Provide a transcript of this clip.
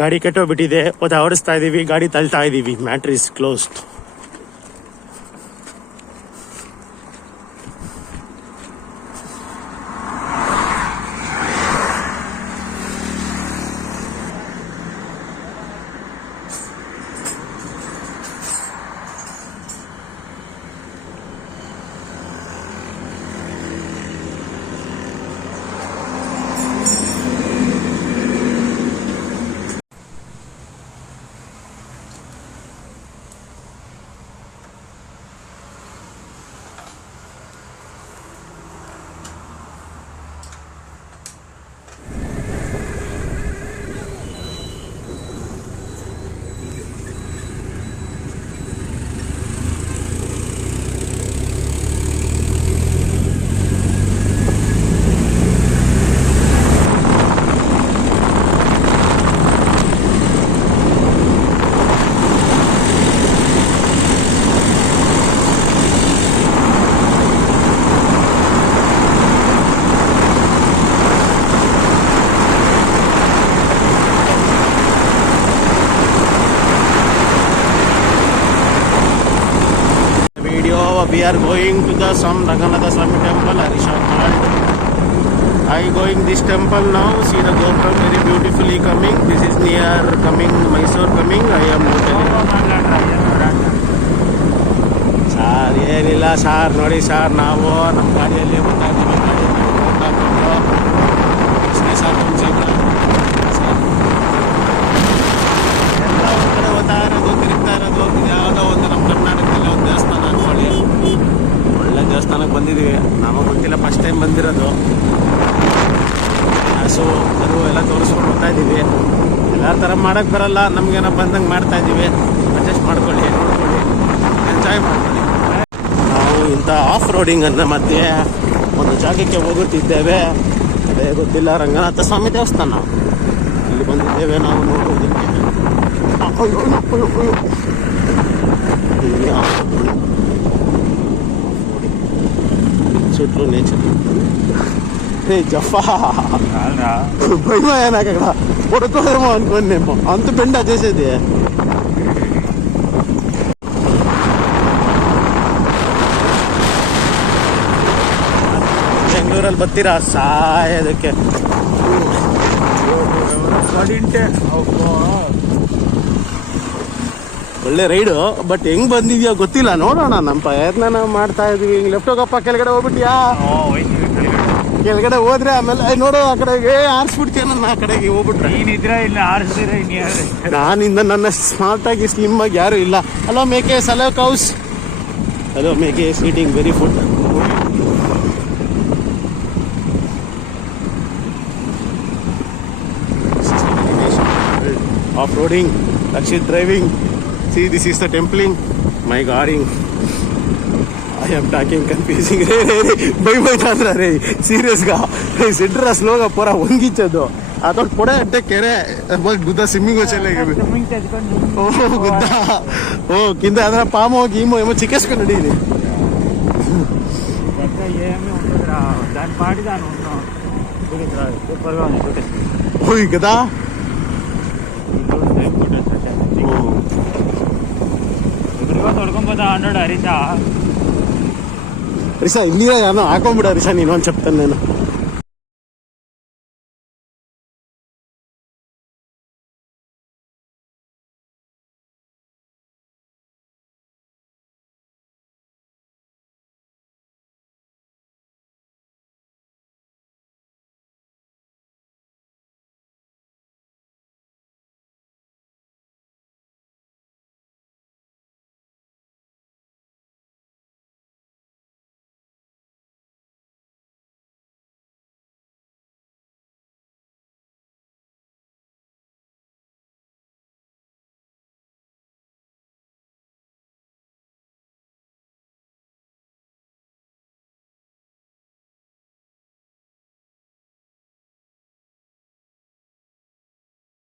ಗಾಡಿ ಕೆಟ್ಟೋಗ್ಬಿಟ್ಟಿದೆ, ಮತ್ತೆ ಓಡಿಸ್ತಾ ಇದೀವಿ, ಗಾಡಿ ತಳ್ತಾ ಇದೀವಿ. Matter is closed. We are going to the some Raghunath Swami temple. Harisha called. I going this temple now. See the GoPro very beautifully coming. This is near coming Mysore coming. I am sir ಏನಿಲ್ಲ sir, ನೋಡಿ sir, ನಾವು ನಮ್ಮ ಗಾಡಿಯಲ್ಲಿ ಬರ್ತಾ ಇದ್ದೀವಿ. ಎಲ್ಲ ಒಂದು ಕಡೆ ಹೋಗ್ತಾ ಇರೋದು, ತಿರುಗ್ತಾ ಇರೋದು. ಯಾವುದೋ ಒಂದು ನಮ್ಮ ಕರ್ನಾಟಕದಲ್ಲಿ ಒಂದು ದೇವಸ್ಥಾನ ಅನ್ಕೊಳ್ಳಿ, ಒಳ್ಳೆ ದೇವಸ್ಥಾನಕ್ಕೆ ಬಂದಿದ್ದೀವಿ. ನಮಗೆ ಗೊತ್ತಿಲ್ಲ, ಫಸ್ಟ್ ಟೈಮ್ ಬಂದಿರೋದು. ಹಸು ಕರು ಎಲ್ಲ ತೋರಿಸ್ಕೊಂಡು ಹೋಗ್ತಾ ಇದ್ದೀವಿ. ಎಲ್ಲ ಥರ ಮಾಡೋಕ್ಕೆ ಬರಲ್ಲ, ನಮಗೇನೋ ಬಂದಂಗೆ ಮಾಡ್ತಾ ಇದ್ದೀವಿ. ಅಡ್ಜಸ್ಟ್ ಮಾಡ್ಕೊಳ್ಳಿ, ನೋಡ್ಕೊಳ್ಳಿ, ಎಂಜಾಯ್ ಮಾಡ್ಕೊಳ್ಳಿ. ನಾವು ಇಂಥ ಆಫ್ ರೋಡಿಂಗನ್ನು ಮಧ್ಯೆ ಒಂದು ಜಾಗಕ್ಕೆ ಹೋಗುತ್ತಿದ್ದೇವೆ. ಅದೇ ಗೊತ್ತಿಲ್ಲ, ರಂಗನಾಥ ಸ್ವಾಮಿ ದೇವಸ್ಥಾನ. ಇಲ್ಲಿ ಬಂದಿದ್ದೇವೆ ನಾವು ನೋಡುವುದಕ್ಕೆ. ಸುಟ್ಲು ನೇಚರ್. ಹೇ ಜಫಾ భయమా నాకు అక్కడ పడుకోదేమో అనుకోనేమో, అంత బెండ చేసేది. ಬೆಂಗಳೂರಲ್ಲಿ ಬರ್ತೀರಾ ಸಾಯೋದಕ್ಕೆ. ಒಳ್ಳೆ ರೈಡು, ಬಟ್ ಹೆಂಗ್ ಬಂದಿದ್ಯಾ ಗೊತ್ತಿಲ್ಲ. ನೋಡೋಣ, ನಮ್ಮ ಪ್ರಯತ್ನ ನಾವು ಮಾಡ್ತಾ ಇದೀವಿ. ಹಿಂಗ್ ಲೆಫ್ಟ್ ಹೋಗಪ್ಪ, ಕೆಳಗಡೆ ಹೋಗ್ಬಿಟ್ಯಾ? ಕೆಳಗಡೆ ಹೋದ್ರೆ ಆಮೇಲೆ ನೋಡು ಆ ಕಡೆಗೆ ಆರಿಸ್ಬಿಡ್ತೀಯ. ನನ್ನ ಆ ಕಡೆಗೆ ಹೋಗ್ಬಿಟ್ರೆ ನಾನಿಂದ ನನ್ನ ಸ್ಮಾರ್ಟ್ ಆಗಿ ಸ್ಲಿಮ್ ಆಗಿ ಯಾರು ಇಲ್ಲ. ಹಲೋ ಮೇಕೇಸ್, ಹಲೋ ಕೌಸ್, ಹಲೋ ಮೇಕೇಸ್, eating very food. Off roading, Rakshit driving. See, this is the templing. My guarding. I am talking confusing. Bye tantra re. Serious ga. Sidra slow ga pura hongichadu. Adon pode atte kere. Bas guda swimming chale ge. Oh guda. Oh kinda adra palm hogi emo chikkeskondu nadini. Yakka yemi untadra. Dan paadi dan unno. Gudra. Superga undi. Oh guda. Risha ಇಲ್ಲಿರ ನಾನು ಹಾಕೊಂಡ್ಬಿಡ ರಿಷಾ, ನೀನು ಒಂದು ಚೆಪ್ತಾನೆ ನಾನು.